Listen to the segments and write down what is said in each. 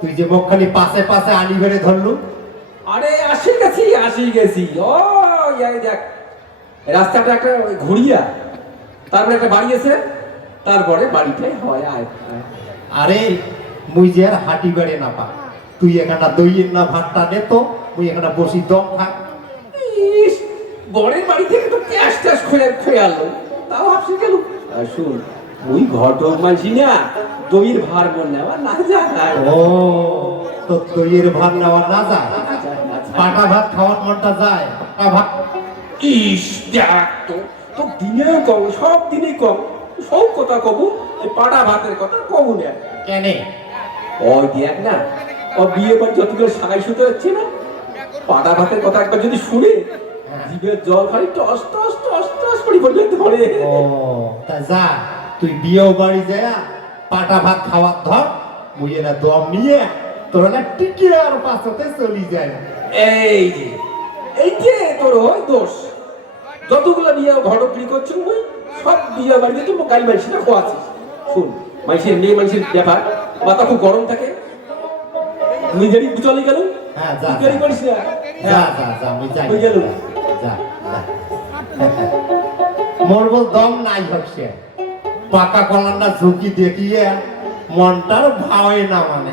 তুই যে মুখখানি পাশে পাশে আলি ভেড়ে ধরলু। আরে আসি গেছি ও দেখ রাস্তাটা একটা ঘুরিয়া তারপরে একটা বাড়ি আছে তারপরে বাড়িতে হয়। আরে মুই যে আর হাঁটি বেড়ে না পা তুই এখানটা দইয়ের না ভাতটা নে তো মুই এখানটা বসি দম থাক। বরের বাড়ি থেকে তো ক্যাশ ট্যাশ খুঁয়ে আনলো তাও ভাবছি গেল। শুন ওই ঘটক মানছি না দইয়ের ভার মন নেওয়া না যায়। ও তো দইয়ের ভার নেওয়া না যায়, পাটা ভাত খাওয়ার মনটা যায়। ভাত দেখ তো দিনে কম সব দিনে কম সব কথা কবু পাটা ভাতের কথা কবু না কেন? ওই দেখ না ও বিয়ে পর যতগুলো সাগাই শুতে হচ্ছে না পাটা ভাতের কথা একবার যদি শুনে জিভের জল খালি টস টস টস টস করে পড়বে ধরে। ও তা যা তুই বিয়েও বাড়ি যায় পাটা ভাত খাওয়ার ধর মুই এরা দম নিয়ে তোর না টিকে আর পাশতে চলি যায়। এই যে তোর ওই দোষ যতগুলো বিয়ে ঘটক বিয়ে করছিল ওই সব বিয়ে বাড়িতে তুই গাড়ি মাইছিস না খোয়াছিস। শুন মাইসের মেয়ে মাইসের ব্যাপার মাথা খুব গরম থাকে নিজেরই চলে গেল। হ্যাঁ যা গাড়ি করিস না যা যা যা আমি যাই গেল যা মোর বল দম নাই হচ্ছে পাকা কলার না ঝুঁকি দেখিয়ে মনটার ভাওয়ে না মানে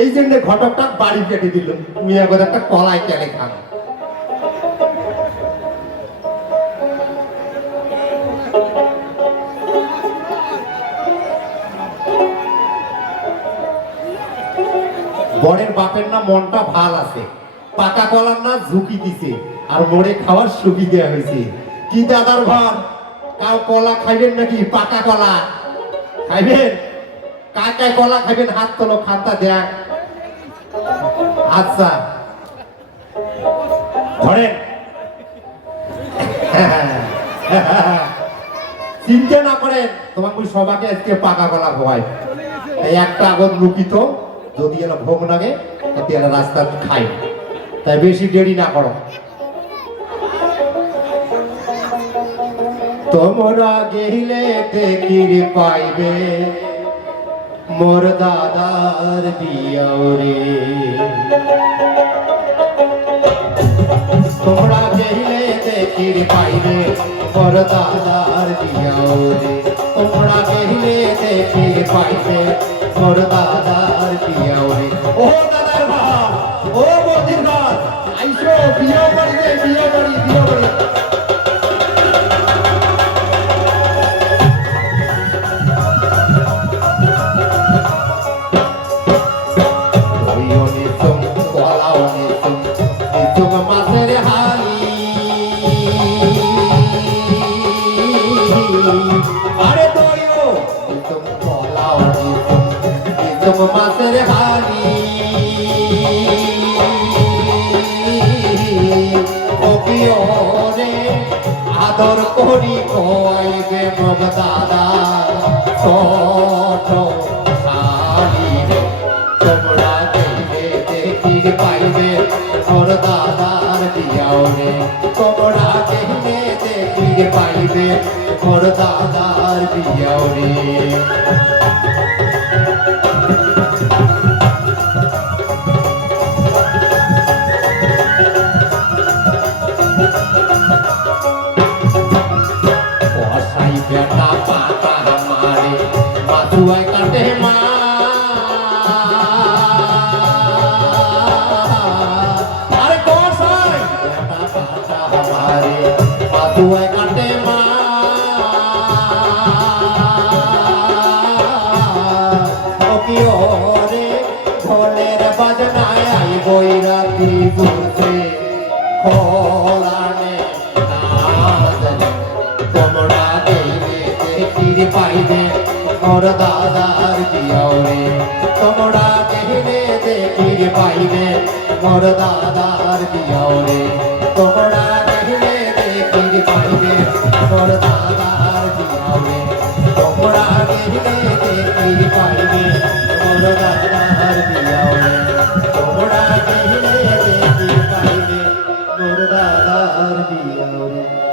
এই জন্য ঘটকটা বাড়ি কেটে দিল মিয়া করে একটা কলাই কেলে খান। বরের বাপের না মনটা ভাল আছে পাকা কলার না ঝুঁকি দিছে আর মোড়ে খাওয়ার সুবিধা হয়েছে। কি দাদার ঘর কাউ কলা খাইবেন নাকি? পাকা কলা খাইবেন? কাকায় কলা খাইবেন? হাত তোলো খাতা দেখ। আচ্ছা ধরেন চিন্তা না করেন তোমাকে সবাইকে আজকে পাকা কলা খোয়াই। এই একটা আগত লুকিত যদি এরা ভোগ লাগে তাতে এরা রাস্তা খাই, তাই বেশি দেরি না করো। তোমরা গেলে দেখির পাইবে মোর দাদার বিয়ারে। তোমরা গেলে দেখির পাইবে মোর দাদার বিয়ারে। তোমরা গেলে দেখির পাইবে মোর দাদার বিয়ারে। ও দাদার ভাব ও মোদির ঘর আইসো বিয়ে বাড়ি বিয়ে বাড়ি বিয়ে বাড়ি। মাসের হালি অপিয়রে আদর করি কইবে মগ দাদা ছোট শালি। তোমরা গেলে দেখির পাইবে মোর দাদার বিয়ারে। তোমরা গেলে দেখির পাইবে মোর দাদার বিয়ারে। বাজনায় আই বৈরাতি জুড়ছে খোলানে তোমরা গেলে দেখির পাইবে মোর দাদার বিয়াওরে তোমরা গেলে দেখির পাইবে মোর দাদার বিয়াওরে তোমরা গেলে দেখির পাইবে মোর দাদার বিয়াওরে তোমরা গেলে দেখির পাইবে মোর দাদার বিয়াওরে তোমরা গেলে দেখির পাইবে মোর দাদার বিয়াওরে